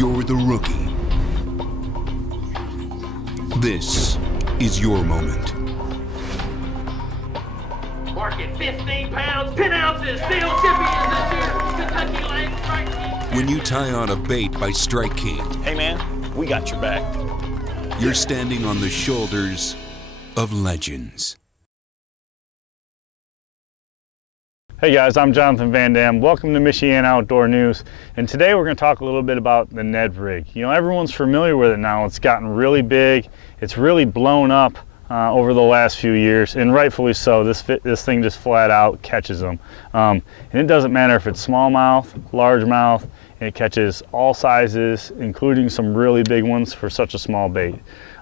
You're the rookie. This is your moment. Market 15 pounds, 10 ounces, steel champions this year, Kentucky Lane Strike King. When you tie on a bait by Strike King, hey man, we got your back. you're standing on the shoulders of legends. Hey guys, I'm Jonathon VanDam. Welcome to Michiana Outdoor News. And today we're going to talk a little bit about the Ned Rig. You know, everyone's familiar with it now. It's gotten really big. It's really blown up over the last few years, and rightfully so. This thing just flat out catches them. And it doesn't matter if it's smallmouth, largemouth. It catches all sizes, including some really big ones for such a small bait.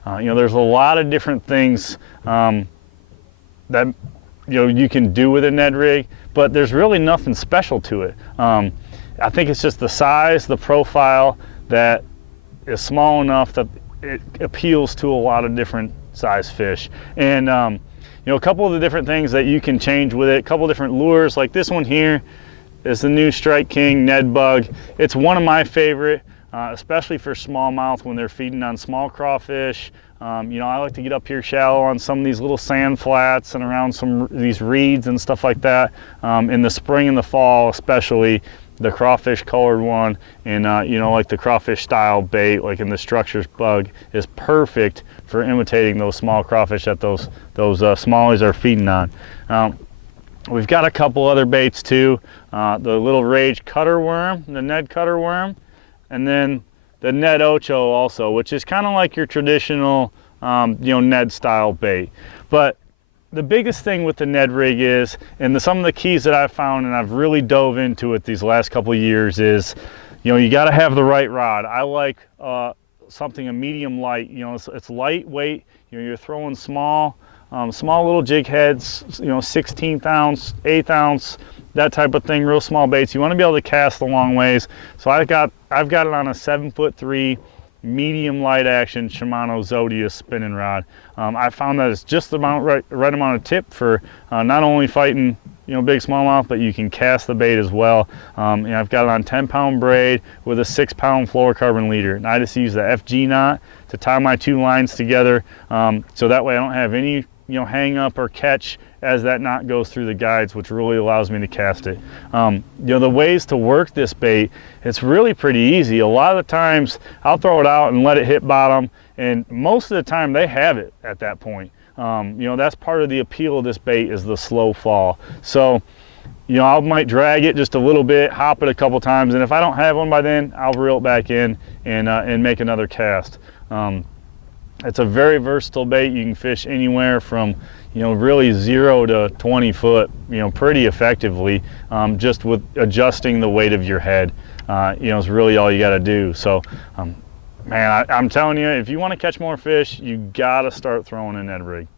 You know, there's a lot of different things that you can do with a Ned Rig, but there's really nothing special to it. I think it's just the size, the profile that is small enough that it appeals to a lot of different size fish. And a couple of the different things that you can change with it, a couple different lures, like this one here is the new Strike King Ned Bug. It's one of my favorite, especially for smallmouth when they're feeding on small crawfish. I like to get up here shallow on some of these little sand flats and around some of these reeds and stuff like that. In the spring and the fall, especially, the crawfish colored one and like the crawfish style bait, like in the Structures Bug, is perfect for imitating those small crawfish that those smallies are feeding on. We've got a couple other baits too. The little Rage cutter worm, the Ned cutter worm, and then the Ned Ocho also, which is kind of like your traditional, Ned style bait. But the biggest thing with the Ned Rig is, and some of the keys that I've found, and I've really dove into it these last couple of years, is, you got to have the right rod. I like something a medium light. It's lightweight. You're throwing small little jig heads, 16th ounce, 8th ounce, that type of thing, real small baits. You want to be able to cast a long ways. So I've got it on a 7'3" medium light action Shimano Zodia spinning rod. I found that it's just the right amount of tip for not only fighting big smallmouth, but you can cast the bait as well. I've got it on 10-pound braid with a 6-pound fluorocarbon leader, and I just use the FG knot to tie my two lines together, so that way I don't have any hang up or catch as that knot goes through the guides, which really allows me to cast it. The ways to work this bait, it's really pretty easy. A lot of the times I'll throw it out and let it hit bottom, and most of the time they have it at that point. That's part of the appeal of this bait, is the slow fall. So I might drag it just a little bit, hop it a couple times, and if I don't have one by then, I'll reel it back in and make another cast. It's a very versatile bait. You can fish anywhere from really 0 to 20 foot, pretty effectively, just with adjusting the weight of your head. Is really all you got to do. So, man, I'm telling you, if you want to catch more fish, you got to start throwing a Ned Rig.